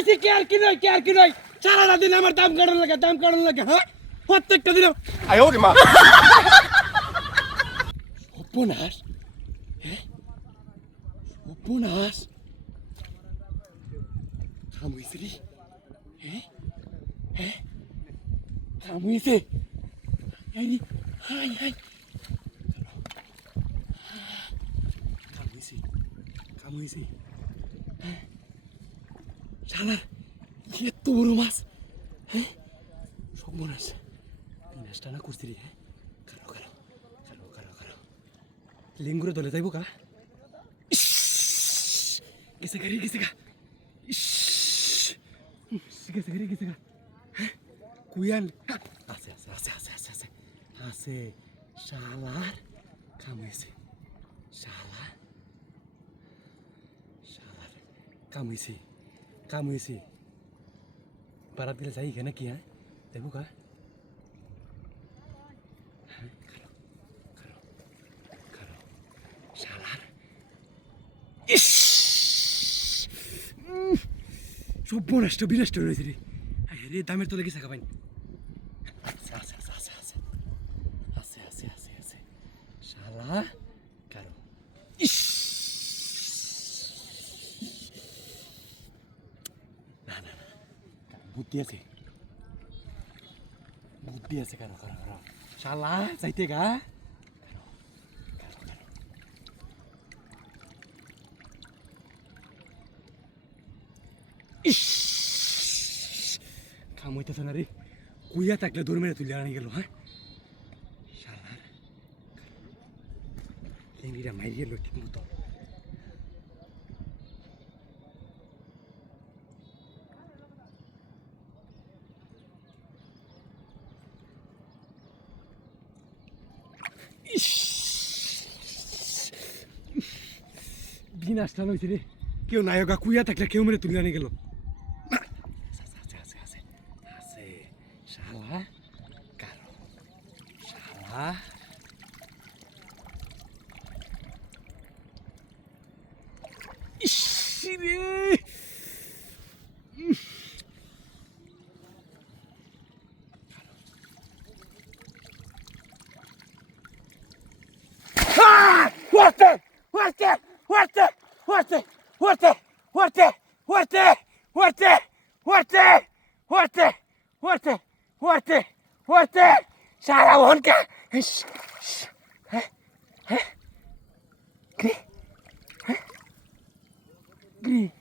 কইছি কে আর কি নয় সারা দিন আমার দাম কাটার লাগে হ্যাঁ প্রত্যেকটা দিন আয় ওরে মা উপন্যাস হ্যাঁ উপন্যাস খামুইছি হ্যাঁ হ্যাঁ খামুইছে আরে হাই খামুইছি হ্যাঁ শালা এত বড় মাছ হ্যাঁ সব মনে আছে মাছটা না করছি রে হ্যাঁ কারো লিঙ্গুরে দলে যাইব কা গেছে গা গেছে গা হ্যাঁ কুয়ান আছে শালার কামুইছে শালার কামুইছে বারাত গেলে যাই এখানে কি হ্যাঁ দেখো কা হ্যাঁ খারো শালার ইস সব বনষ্ট বিনষ্ট রয়েছে রে রে দামের তলে গেছে খাবাই আছে শালা কারো ইস না বুদ্ধি আছে কারো শালা যাইতে গা কারো ইস খামইতেছে না রে কুইয়া থাকলে দৌড় মেরে তুলে আনি গেল হ্যাঁ শালার লেঙ্গিটা মারিয়ে গেল ঠিক মতো বিনাশটা হয়েছে রে কেউ নায়কা কুইয়া থাকলে কেউ মেরে তুলে আনি গেল আছে শালা কারো শালা ইসরে Fuerte! Sarà bonca! Gri!